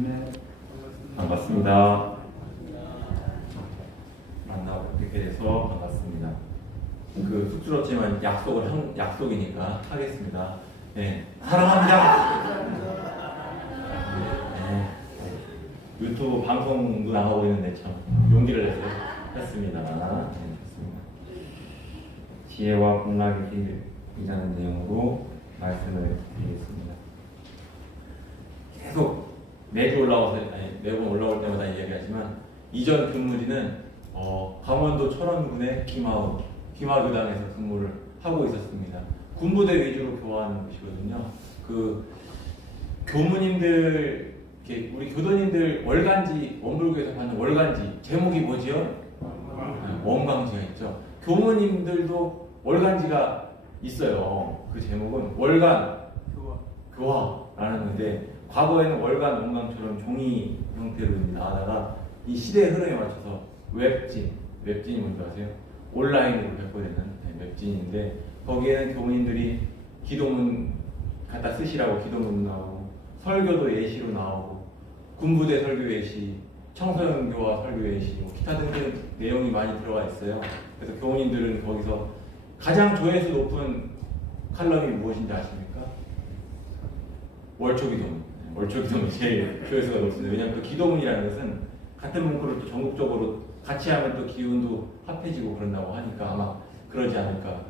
네, 반갑습니다. 만나고 뵙게 돼서 반갑습니다. 쑥스럽지만 약속이니까 하겠습니다. 네, 사랑합니다. 네, 유튜브 방송도 나가고 있는데 참 용기를 내서 했습니다. 네, 좋습니다. 지혜와 공락의 길이라는 내용으로 말씀을 드리겠습니다. 계속 매번 올라올 때마다 이야기하지만 이전 근무지는 강원도 철원군의 김하교당에서 근무를 하고 있었습니다. 군부대 위주로 교화하는 곳이거든요. 교무님들, 우리 교도님들 월간지, 원불교에서 받는 월간지 제목이 뭐지요? 원광지가 있죠. 교무님들도 월간지가 있어요. 그 제목은 월간 교화라는 건데, 과거에는 월간 원광처럼 종이 형태로 나가다가 이 시대의 흐름에 맞춰서 웹진이 뭔지 아세요? 온라인으로 배포되는 웹진인데, 거기에는 교무님들이 기도문 갖다 쓰시라고 기도문 나오고, 설교도 예시로 나오고, 군부대 설교 예시, 청소년 교화 설교 예시, 기타 등등 내용이 많이 들어가 있어요. 그래서 교무님들은 거기서 가장 조회수 높은 칼럼이 무엇인지 아십니까? 월초기도문 제일 조회수가 높습니다. 왜냐하면 그 기도문이라는 것은 같은 문구를 또 전국적으로 같이 하면 또 기운도 합해지고 그런다고 하니까 아마 그러지 않을까.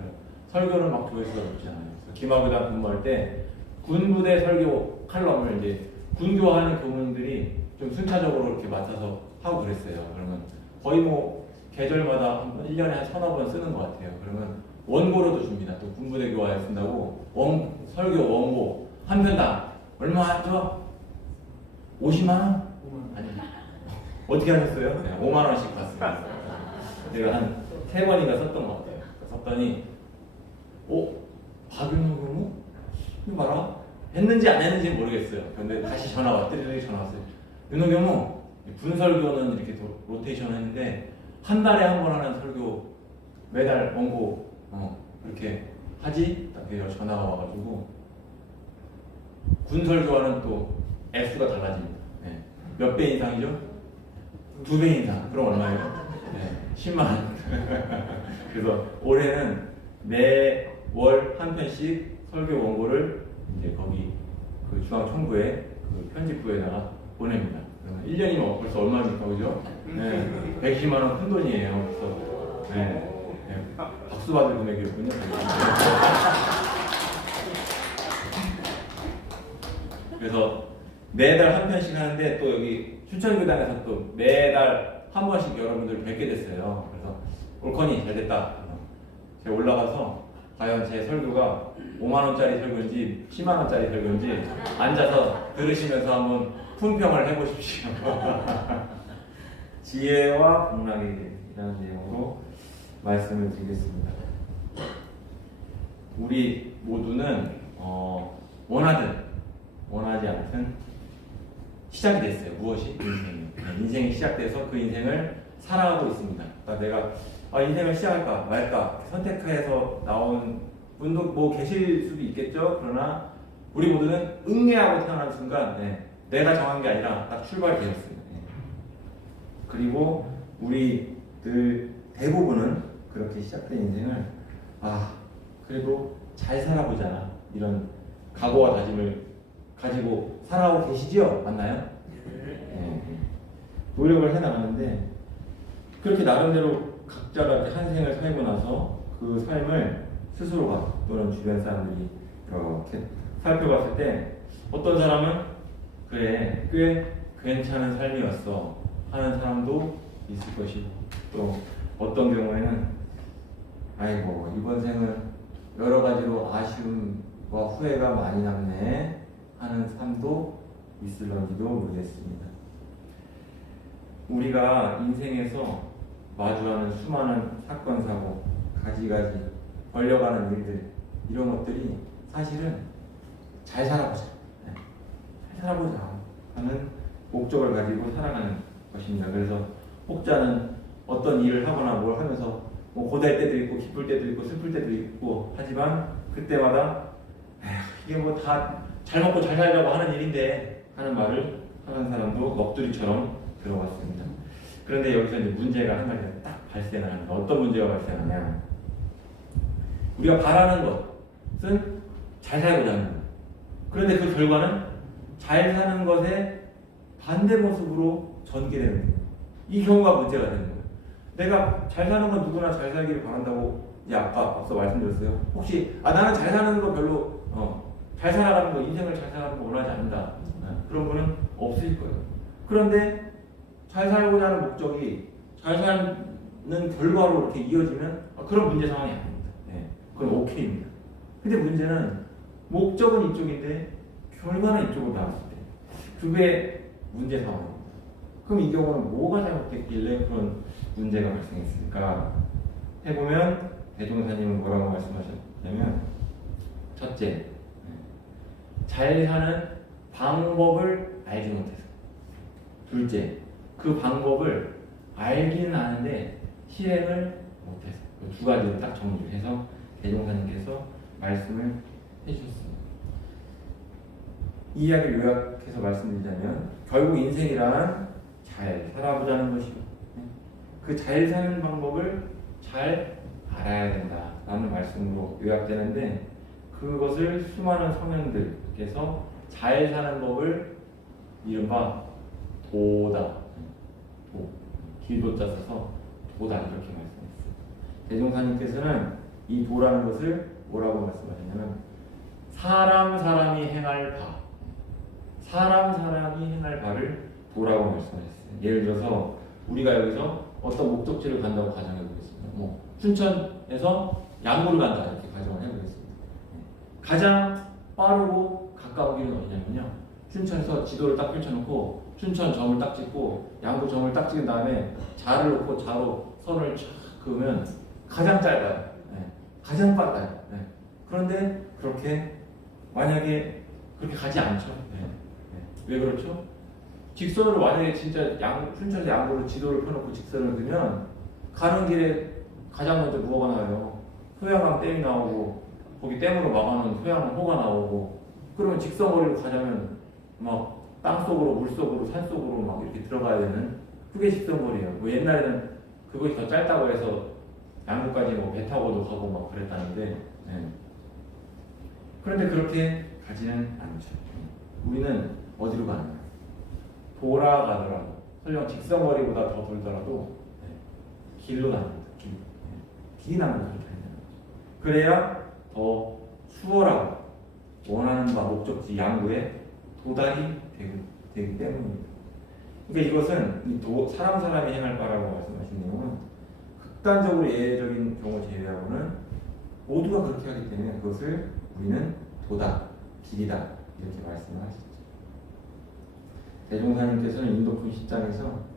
설교는 막 조회수가 높지 않아요. 그래서 김하교당 근무할 때 군부대 설교 칼럼을 이제 군교하는 교무님들이 좀 순차적으로 이렇게 맡아서 하고 그랬어요. 그러면 거의 계절마다 1년에 한 서너 번 쓰는 것 같아요. 그러면 원고로도 줍니다. 또 군부대 교화에 쓴다고 설교 원고 한 편당 얼마 하죠? 50만 원? 아니, 어떻게 하셨어요? 네, 5만 원씩 받습니다. 제가 한 3번인가 썼던 것 같아요. 썼더니 박윤호 교무? 이거 봐라. 했는지 안 했는지 모르겠어요. 근데 다시 전화 왔어요. 윤호 교무, 분설교는 이렇게 로테이션 했는데 한 달에 한 번 하는 설교 매달 원고 그렇게 하지? 딱 전화가 와가지고, 군설교와는 또 액수가 달라집니다. 네. 몇 배 이상이죠? 2배 이상. 그럼 얼마예요? 네. 10만 원. 그래서 올해는 매월 한 편씩 설교 원고를 이제 거기 그 중앙청부에 그 편집부에다가 보냅니다. 그러면 1년이면 벌써 얼마입니까, 그죠? 네. 110만 원 큰 돈이에요. 그래서 네. 박수 받을 금액이었군요. 그래서 매달 한 편씩 하는데, 또 여기 추천교단에서 또 매달 한 번씩 여러분들 뵙게 됐어요. 그래서 올커니 잘 됐다. 제가 올라가서 과연 제 설교가 5만 원짜리 설교인지 10만 원짜리 설교인지 앉아서 들으시면서 한번 품평을 해보십시오. 지혜와 공락이라는 내용으로 말씀을 드리겠습니다. 우리 모두는 원하지 않든 시작이 됐어요. 무엇이? 인생이 시작돼서 그 인생을 살아가고 있습니다. 그러니까 내가 인생을 시작할까 말까 선택해서 나온 분도 계실 수도 있겠죠. 그러나 우리 모두는 응애하고 태어난 순간 내가 정한 게 아니라 딱 출발이 되었습니다. 그리고 우리들 대부분은 그렇게 시작된 인생을 그래도 잘 살아보자, 이런 각오와 다짐을 가지고 살아오고 계시죠? 맞나요? 네. 노력을 해나가는데, 그렇게 나름대로 각자가 한 생을 살고 나서 그 삶을 스스로가 또는 주변 사람들이 이렇게 살펴봤을 때, 어떤 사람은 그래, 꽤 괜찮은 삶이었어 하는 사람도 있을 것이고, 또 어떤 경우에는 아이고 이번 생은 여러 가지로 아쉬움과 후회가 많이 남네 하는 삶도 있을런지도 모르겠습니다. 우리가 인생에서 마주하는 수많은 사건, 사고, 가지가지 벌려가는 일들, 이런 것들이 사실은 잘 살아보자 하는 목적을 가지고 살아가는 것입니다. 그래서 혹자는 어떤 일을 하거나 뭘 하면서 고될 때도 있고 기쁠 때도 있고 슬플 때도 있고 하지만, 그때마다 이게 다 잘 먹고 잘 살자고 하는 일인데 하는 말을 하는 사람도 넋두리처럼 들어왔습니다. 그런데 여기서 이제 문제가 한 가지가 딱 발생을 합니다. 어떤 문제가 발생하냐? 우리가 바라는 것은 잘 살고자 하는 것. 그런데 그 결과는 잘 사는 것의 반대 모습으로 전개되는 거예요. 이 경우가 문제가 되는 거예요. 내가 잘 사는 건 누구나 잘 살기를 바란다고 아까 앞서 말씀드렸어요. 혹시 나는 잘 사는 거 별로 잘 살아가는 거, 인생을 잘 살아가는 거 원하지 않는다. 그런 분은 없으실 거예요. 그런데 잘 살고자 하는 목적이 잘 사는 결과로 이렇게 이어지면 그런 문제 상황이 아닙니다. 그건 오케이입니다. 근데 문제는 목적은 이쪽인데 결과는 이쪽으로 나왔을 때 그게 문제 상황입니다. 그럼 이 경우는 뭐가 잘못됐길래 그런 문제가 발생했을까? 해보면 대종사님은 뭐라고 말씀하셨냐면, 첫째, 잘 사는 방법을 알지 못해서. 둘째, 그 방법을 알기는 아는데 실행을 못해서. 두 가지를 딱 정리를 해서 대종사님께서 말씀을 해주셨습니다. 이 이야기를 요약해서 말씀드리자면, 결국 인생이란 잘 살아보자는 것이고, 그 잘 사는 방법을 잘 알아야 된다라는 말씀으로 요약되는데, 그것을 수많은 성현들께서 잘 사는 법을 이른바 도다, 길도자 써서 도다 이렇게 말씀했어요. 대종사님께서는 이 도라는 것을 뭐라고 말씀하셨냐면, 사람이 행할 바, 사람이 행할 바를 도라고 말씀하셨어요. 예를 들어서 우리가 여기서 어떤 목적지를 간다고 가정해 보겠습니다. 춘천에서 양구를 간다 이렇게 가정을 해보겠습니다. 가장 빠르고 가까운 길은 어디냐면요, 춘천에서 지도를 딱 펼쳐놓고 춘천 점을 딱 찍고 양구 점을 딱 찍은 다음에 자를 놓고 자로 선을 쫙 그으면 가장 짧아요. 가장 빨라요. 그런데 그렇게 만약에 그렇게 가지 않죠. 왜 그렇죠? 직선으로 만약에 진짜 춘천에서 양구로 지도를 펴놓고 직선을 그면 가는 길에 가장 먼저 뭐가 나와요? 소양강 댐이 나오고, 거기 댐으로 막아놓은 소양강 호가 나오고, 그러면 직선거리로 가자면 막 땅속으로, 물속으로, 산속으로 막 이렇게 들어가야 되는, 그게 직선거리예요. 뭐 옛날에는 그것이 더 짧다고 해서 양구까지 뭐 배 타고도 가고 막 그랬다는데, 그런데 그렇게 가지는 않죠. 우리는 어디로 가느냐? 돌아가더라도, 설령 직선거리보다 더 돌더라도 길로 가는 거죠. 길이 나는 곳으로 다니는 거죠. 그래야 더 수월하고 원하는 바 목적지 양구에 도달이 되기 때문입니다. 그러니까 이것은 사람이 행할 바라고 말씀하신 내용은 극단적으로 예외적인 경우 제외하고는 모두가 그렇게 하기 때문에 그것을 우리는 도다, 길이다 이렇게 말씀을 하시죠. 대종사님께서는 인도품 10장에서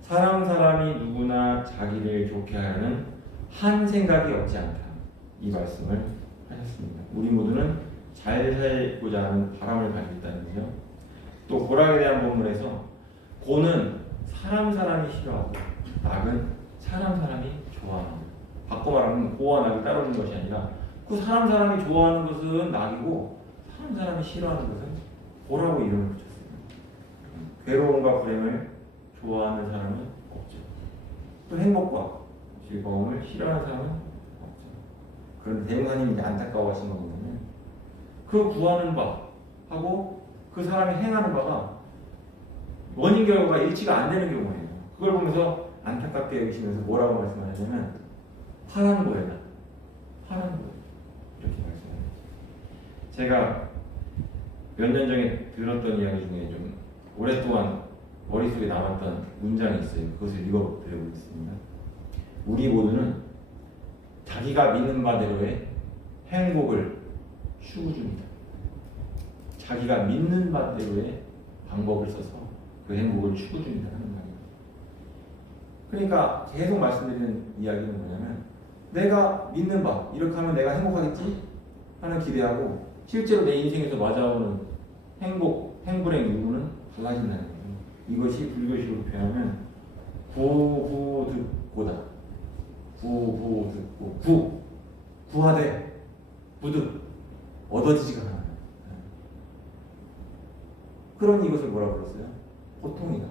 사람이 누구나 자기를 좋게 하려는 한 생각이 없지 않다 이 말씀을 하셨습니다. 우리 모두는 잘 살고자 하는 바람을 가지고 있다는 거죠. 또 고락에 대한 본문에서 고는 사람이 싫어하고 낙은 사람이 좋아하는 것. 바꿔 말하면 고와 낙이 따로 있는 것이 아니라 그 사람이 좋아하는 것은 낙이고 사람이 싫어하는 것은 고라고 이름을 붙였습니다. 괴로움과 불행을 좋아하는 사람은 없죠. 또 행복과 즐거움을 싫어하는 사람은 없죠. 그런데 대종사님이 이제 안타까워하신 건 뭐냐면, 그 구하는 바하고 그 사람이 행하는 바가 원인 결과가 일치가 안 되는 경우예요. 그걸 보면서 안타깝게 여기시면서 뭐라고 말씀하셨냐면, 파란 거예요. 파란 거 이렇게 말씀하셨어요. 제가 몇 년 전에 들었던 이야기 중에 좀 오랫동안 머릿속에 남았던 문장이 있어요. 그것을 읽어드려보겠습니다. 우리 모두는 자기가 믿는 바대로의 행복을 추구 중이다. 자기가 믿는 바대로의 방법을 써서 그 행복을 추구 중이다 하는 말입니다. 그러니까 계속 말씀드리는 이야기는 뭐냐면, 내가 믿는 바, 이렇게 하면 내가 행복하겠지 하는 기대하고 실제로 내 인생에서 맞아오는 행불행 유무는 달라진다는 거예요. 이것이 불교식으로 표현하면 구후득고다. 구후득고, 구하되 부득 얻어지지가 않아요. 그러니 이것을 뭐라 불렀어요? 보통이다.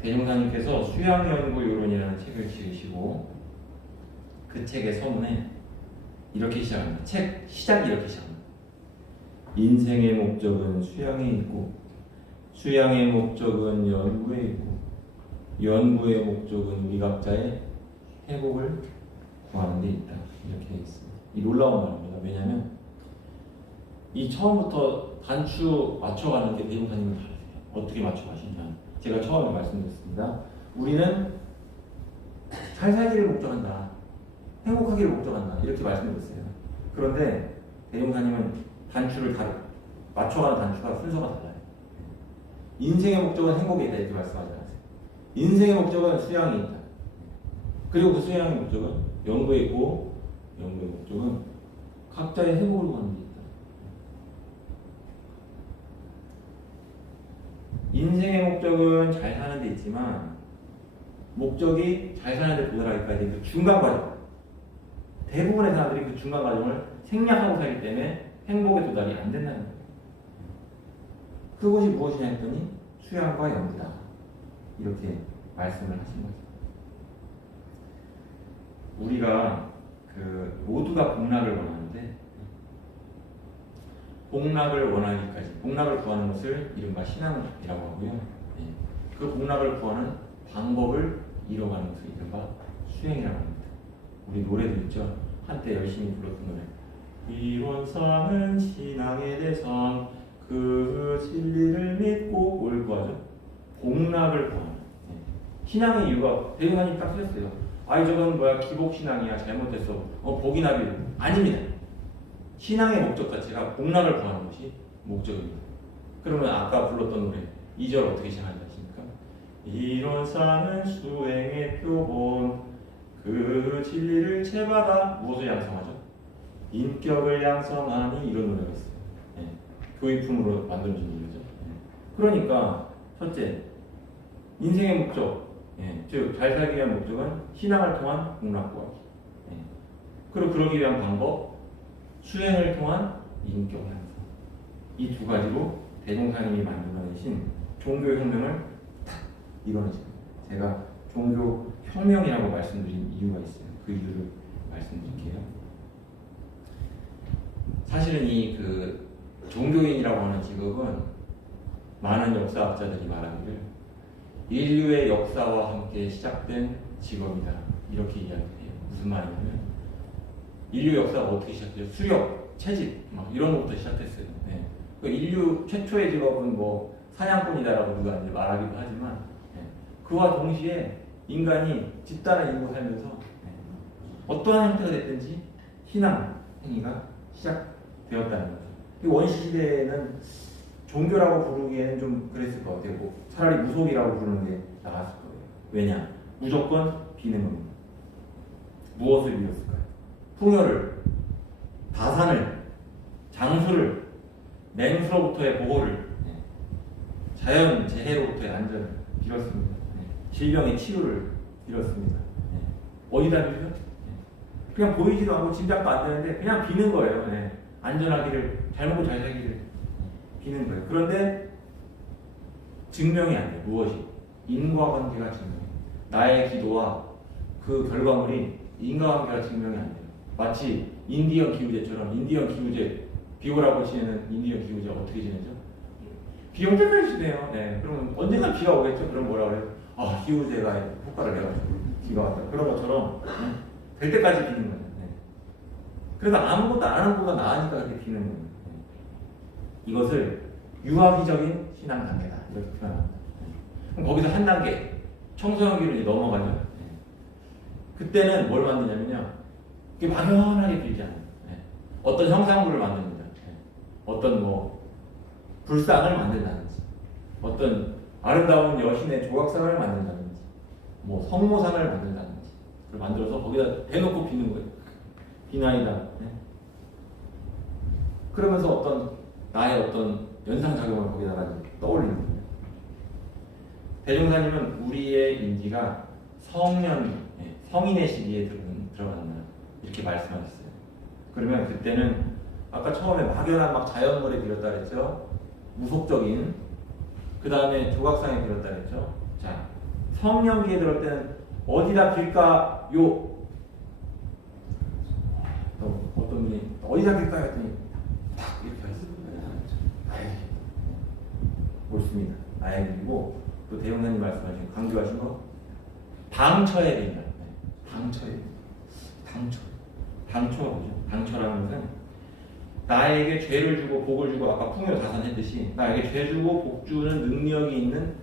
대종사님께서 수양연구요론이라는 책을 지으시고 그 책의 서문에 이렇게 시작합니다. 책 시작이 이렇게 시작합니다. 인생의 목적은 수양에 있고 수양의 목적은 연구에 있고 연구의 목적은 우리 각자의 회복을 구하는 데 있다. 이렇게 있습니다. 이 놀라운 말입니다. 왜냐하면 이 처음부터 단추 맞춰가는 게 대종사님은 다르세요. 어떻게 맞춰가시냐. 제가 처음에 말씀드렸습니다. 우리는 잘 살기를 목적한다. 행복하기를 목적한다. 이렇게 말씀드렸어요. 그런데 대종사님은 단추를 맞춰가는 단추가 순서가 달라요. 인생의 목적은 행복에 있다. 이렇게 말씀하지 않으세요. 인생의 목적은 수양이 있다. 그리고 그 수양의 목적은 연구에 있고 연구의 목적은 각자의 행복을 구하는 데 있다. 인생의 목적은 잘 사는 데 있지만 목적이 잘 사는 데 도달하기까지 그 중간 과정, 대부분의 사람들이 그 중간 과정을 생략하고 살기 때문에 행복에 도달이 안 된다는 거예요. 그것이 무엇이냐 했더니 수양과 연구다. 이렇게 말씀을 하신 거죠. 우리가 모두가 복락을 원하는데 복락을 원하기까지 복락을 구하는 것을 이른바 신앙이라고 하고요. 그 복락을 구하는 방법을 이뤄가는 것을 이른바 수행이라고 합니다. 우리 노래도 있죠. 한때 열심히 불렀던 노래. 이론상은 신앙의 대상 그 진리를 믿고 뭘 구하죠? 복락을 구하는. 신앙의 이유가 대중사님 딱 쓰셨어요. 아이 저건 뭐야 기복신앙이야 잘못했어. 복이나비 아닙니다. 신앙의 목적 자체가 복락을 구하는 것이 목적입니다. 그러면 아까 불렀던 노래 2절 어떻게 시작하는지 아십니까? 이론상은 수행의 표본 그 진리를 채받아 무엇을 양성하죠? 인격을 양성하니 이런 노래가 있어요. 교육품으로 만들어진 노래죠. 그러니까 첫째 인생의 목적 즉 잘 살기 위한 목적은 신앙을 통한 복락 구하기. 그리고 그러기 위한 방법 수행을 통한 인격 향상. 이 두 가지로 대종사님이 만들어내신 종교혁명을 탁 이뤄내십니다. 제가 종교혁명이라고 말씀드린 이유가 있어요. 그 이유를 말씀드릴게요. 사실은 이 종교인이라고 하는 직업은 많은 역사학자들이 말하기를 인류의 역사와 함께 시작된 직업이다. 이렇게 이야기해요. 무슨 말이냐면 인류 역사가 어떻게 시작돼요? 수렵, 채집 이런 것부터 시작됐어요. 인류 최초의 직업은 사냥꾼이다라고 누가 이제 말하기도 하지만 그와 동시에 인간이 집단을 이루고 살면서 어떠한 형태가 됐든지 신앙 행위가 시작되었다는 거죠. 원시 시대에는 종교라고 부르기에는 좀 그랬을 것 같아요. 차라리 무속이라고 부르는 게 나았을 거예요. 왜냐? 무조건 비는 겁니다. 무엇을 빌었을까요? 풍요를, 다산을, 장수를, 맹수로부터의 보호를, 자연 재해로부터의 안전을 빌었습니다. 질병의 치유를 빌었습니다. 어디다 빌죠? 그냥 보이지도 않고 짐작도 안 되는데 그냥 비는 거예요. 안전하기를, 잘 먹고 잘 살기를 비는 거예요. 그런데 증명이 안 돼요. 무엇이? 인과관계가 증명해요. 나의 기도와 그 결과물이 인과관계가 증명이 안 돼요. 마치 인디언 기후제처럼 인디언 기후제 비오라고 지내는 인디언 기후제 어떻게 지내죠? 비 올 때까지 지내요. 그러면 언젠가 비가 오겠죠? 그럼 뭐라 그래요? 기후제가 효과를 내가지고 비가 왔다. 그런 것처럼 될 때까지 비는 거예요. 그래서 아무것도 안 하는 것보다 나으니까 그렇게 비는 거예요. 이것을 유아기적인 신앙 단계다. 이렇게 표현합니다. 그럼 거기서 한 단계 청소년기로 이제 넘어가죠. 그때는 뭘 만드냐면요. 그게 막연하게 빌지 않아요. 어떤 형상물을 만듭니다. 어떤 불상을 만든다든지, 어떤 아름다운 여신의 조각상을 만든다든지, 성모상을 만든다든지, 그걸 만들어서 거기다 대놓고 비는 거예요. 비나이다. 그러면서 나의 어떤 연상작용을 거기다가 떠올리는 거예요. 대종사님은 우리의 인지가 성인의 시기에 들어간다. 이렇게 말씀하셨어요. 그러면 그때는 아까 처음에 막연한 막 자연물에 빌었다 그랬죠. 무속적인. 그 다음에 조각상에 빌었다 그랬죠. 자, 성령기에 들을 때는 어디다 빌까요? 어떤 분이 어디다 빌까 했더니 딱 이렇게 하셨어요. 옳습니다. 아이고 또 대웅사님 말씀하신 강조하신 거 당처에 빈다. 당처에 당처가 뭐죠? 당처라는 것은 나에게 죄를 주고 복을 주고 아까 풍요 다산했듯이 나에게 죄 주고 복 주는 능력이 있는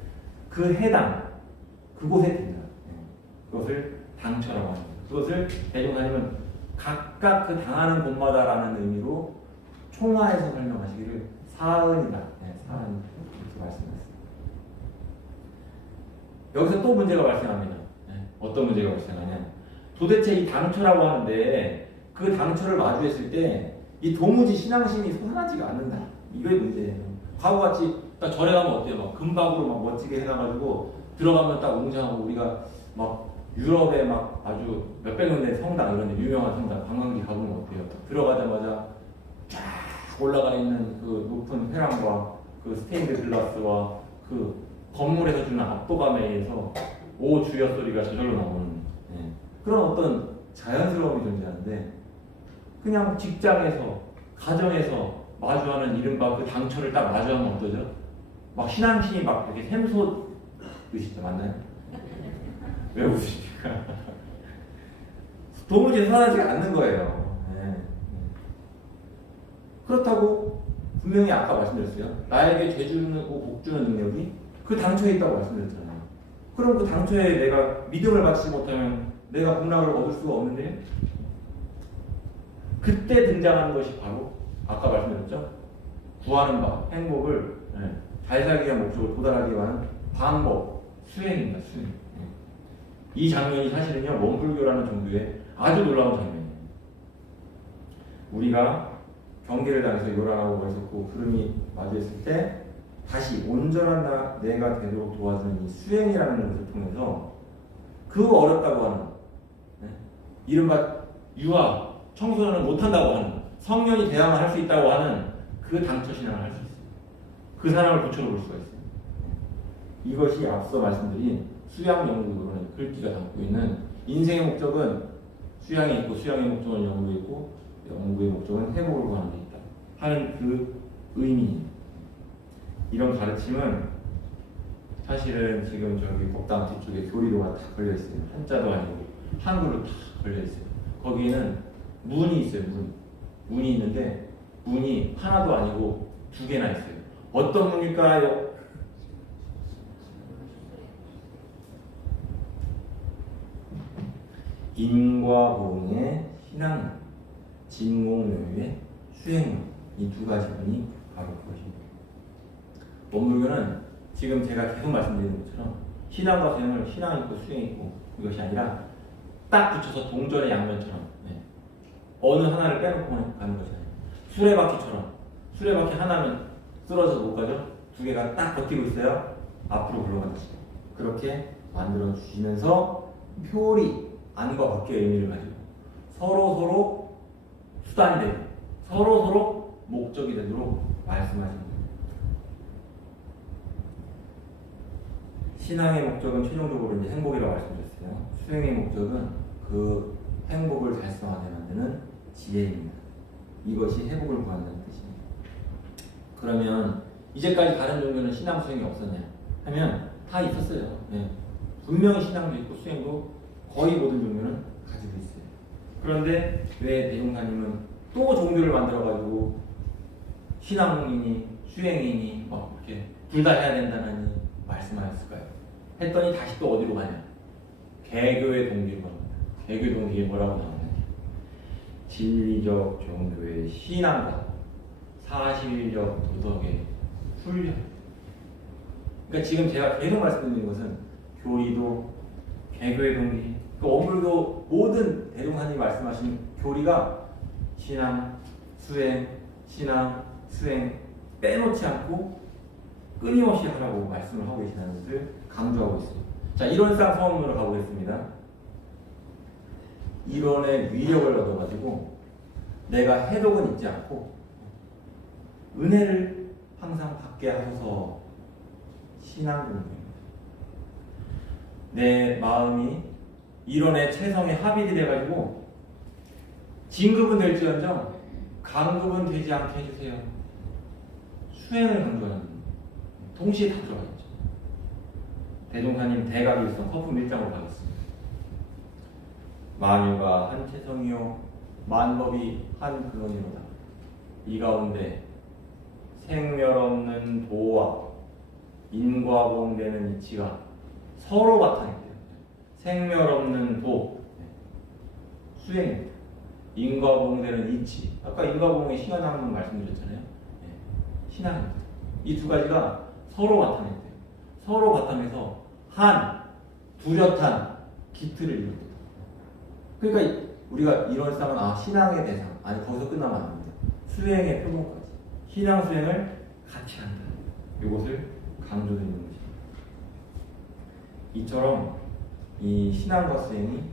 그 해당 그곳에 빈다. 그것을 당처라고 합니다. 그것을 대종사님은 각각 그 당하는 곳마다라는 의미로 총화해서 설명하시기를 사은이다. 사은 이렇게 말씀하셨습니다. 여기서 또 문제가 발생합니다. 어떤 문제가 발생하냐? 도대체 이 당처라고 하는데 그 당처를 마주했을 때 이 도무지 신앙심이 솟아나지가 않는다. 이게 문제예요. 과거같이 딱 절에 가면 어때요? 막 금박으로 막 멋지게 해놔가지고 들어가면 딱 웅장하고 우리가 막 유럽에 막 아주 몇백 년 된 성당 이런 데 유명한 성당 관광지 가보면 어때요? 들어가자마자 쫙 올라가 있는 그 높은 회랑과 그 스테인드 글라스와 그 건물에서 주는 압도감에 의해서 오 주여 소리가 저절로 나오는 그런 어떤 자연스러움이 존재하는데 그냥 직장에서 가정에서 마주하는 이른바 그 당처를 딱 마주하면 어떠죠? 막 신앙심이 막 이렇게 샘솟으시죠? 맞나요? 왜 웃으십니까? 도무지 솟아나지가 않는 거예요. 그렇다고 분명히 아까 말씀드렸어요. 나에게 죄 주는 복 주는 능력이 그 당초에 있다고 말씀드렸잖아요. 그럼 그 당초에 내가 믿음을 갖지 못하면 내가 복락을 얻을 수가 없는데 그때 등장하는 것이 바로 아까 말씀드렸죠. 구하는 바, 행복을 잘 살기 위한 목적을 도달하기 위한 방법, 수행입니다. 수행. 이 장면이 사실은요 원불교라는 종교의 아주 놀라운 장면이에요. 우리가 경계를 당해서 요란하고 어리석고 구름이 마주했을 때 다시 온전한 내가 되도록 도와주는 이 수행이라는 것을 통해서 그 어렵다고 하는 이른바 유아, 청소년은 못한다고 하는 성년이 대항을 할 수 있다고 하는 그 당처 신앙을 할 수 있어요. 그 사람을 붙여볼 수가 있어요. 이것이 앞서 말씀드린 수양 연구로는 글귀가 담고 있는 인생의 목적은 수양이 있고 수양의 목적은 연구에 있고 연구의 목적은 회복을 구하는 데 있다 하는 그 의미. 이런 가르침은 사실은 지금 저기 법당 뒤쪽에 교리도가 다 걸려 있어요. 한자도 아니고 한글로 다 걸려 있어요. 거기에는 문이 있어요. 문이 있는데 문이 하나도 아니고 두 개나 있어요. 어떤 문일까요? 인과보응의 신앙문, 진공묘의 수행문, 이 두 가지 문이 바로 그것입니다. 원불교는 지금 제가 계속 말씀드리는 것처럼 신앙과 수행을 신앙 있고 수행 있고 이것이 아니라 딱 붙여서 동전의 양면처럼 어느 하나를 빼놓고 가는 것이 아니에요. 수레바퀴처럼 수레바퀴 하나는 쓰러져서 못 가죠. 두 개가 딱 버티고 있어요. 앞으로 굴러가듯이 그렇게 만들어 주시면서 표리 안과 밖의 의미를 가지고 서로 수단이 되고 서로 목적이 되도록 말씀하시는 거예요. 신앙의 목적은 최종적으로 이제 행복이라고 말씀드렸어요. 수행의 목적은 그 행복을 달성하게 만드는 지혜입니다. 이것이 회복을 구한다는 뜻입니다. 그러면 이제까지 다른 종교는 신앙 수행이 없었냐 하면 다 있었어요. 분명히 신앙도 있고 수행도 거의 모든 종교는 가지고 있어요. 그런데 왜 대종사님은 또 종교를 만들어가지고 신앙이니 수행이니 막 이렇게 둘 다 해야 된다는 말씀하셨을까요? 했더니 다시 또 어디로 가냐? 개교의 동기로 갑니다. 개교 동기에 뭐라고 나오냐? 진리적 종교의 신앙과 사실적 도덕의 훈련. 그러니까 지금 제가 계속 말씀드리는 것은 교리도 개교의 동기, 그 원불교 모든 대종사님이 말씀하신 교리가 신앙, 수행, 신앙, 수행 빼놓지 않고 끊임없이 하라고 말씀을 하고 계시다는 것을 강조하고 있습니다. 자, 이론상 서원으로 가보겠습니다. 이론의 위력을 얻어가지고 내가 해독은 잊지 않고 은혜를 항상 받게 하소서. 신앙 공부입니다. 내 마음이 이론의 체성에 합일이 돼가지고 진급은 될지언정 강급은 되지 않게 해주세요. 수행을 강조하는 동시에 다 들어가 있죠. 대종사님 대각일성 거품 1장으로 가겠습니다. 만유가 한 체성이요 만법이 한 근원이로다. 이 가운데 생멸 없는 도와 인과봉되는 이치가 서로 바탕이에요. 생멸 없는 도 수행입니다. 인과봉되는 이치. 아까 인과봉의 신화장문 말씀드렸잖아요. 신앙입니다. 이 두 가지가 서로 바탕이에요. 서로 바탕에서 한 뚜렷한 기틀을 이룹니다. 그러니까 우리가 이런 싸움은 신앙의 대상 아니 거기서 끝나면 안 됩니다. 수행의 표본까지 신앙 수행을 같이 한다. 이것을 강조드리는 것입니다. 이처럼 이 신앙과 수행이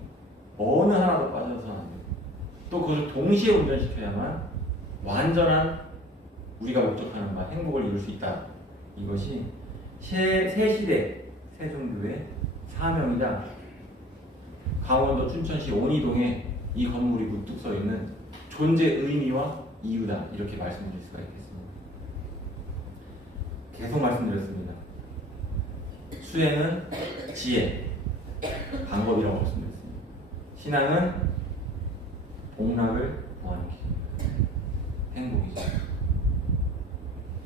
어느 하나도 빠져서는 안 돼요. 또 그것을 동시에 운전시켜야만 완전한 우리가 목적하는 바 행복을 이룰 수 있다. 이것이 새시대 세종교의 사명이다. 강원도 춘천시 온이동에 이 건물이 문득 서 있는 존재 의미와 이유다. 이렇게 말씀드릴 수가 있겠습니다. 계속 말씀드렸습니다. 수행은 지혜, 방법이라고 말씀드렸습니다. 신앙은 복락을 더하는 길입니다. 행복이죠.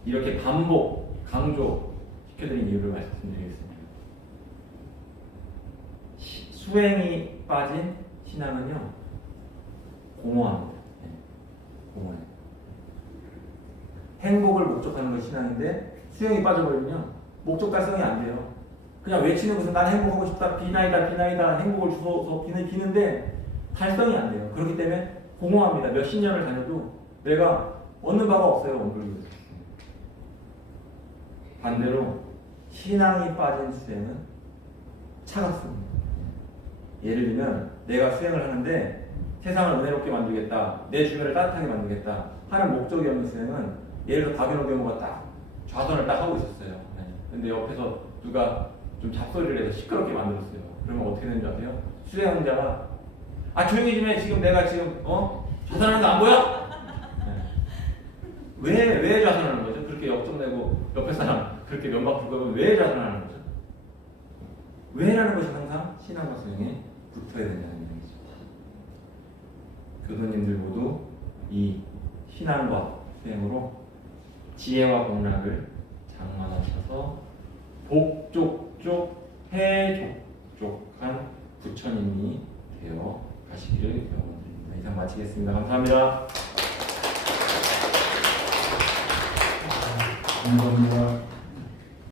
이렇게 반복, 강조 시켜드린 이유를 말씀드리겠습니다. 수행이 빠진 신앙은요 공허합니다. 공허해요. 행복을 목적하는 것이 신앙인데 수행이 빠져버리면 목적 달성이 안 돼요. 그냥 외치는 것은 난 행복하고 싶다, 비나이다, 비나이다, 행복을 주소서 비는데 달성이 안 돼요. 그렇기 때문에 공허합니다. 몇십 년을 다녀도 내가 얻는 바가 없어요. 원불교. 반대로 신앙이 빠진 수행은 차갑습니다. 예를 들면 내가 수행을 하는데 세상을 은혜롭게 만들겠다, 내 주변을 따뜻하게 만들겠다 하는 목적이 없는 수행은 예를 들어 박연호 교무가 딱 좌선을 딱 하고 있었어요. 근데 옆에서 누가 좀 잡소리를 해서 시끄럽게 만들었어요. 그러면 어떻게 되는 줄 아세요? 수행하는 자가 조용히 좀 해. 지금 내가 지금 좌선하는 거 안 보여? 왜 좌선하는 거죠? 그렇게 역정내고 옆에 사람 그렇게 면박 불거면 왜 좌선하는 거죠? 왜라는 것이 항상 신앙과 수행에 붙어야 된다는 얘기죠. 교도님들 모두 이 신앙과 수행으로 지혜와 복락을 장만하셔서 복족족 해족족한 부처님이 되어 가시기를 영원드립니다. 이상 마치겠습니다. 감사합니다. 감사합니다.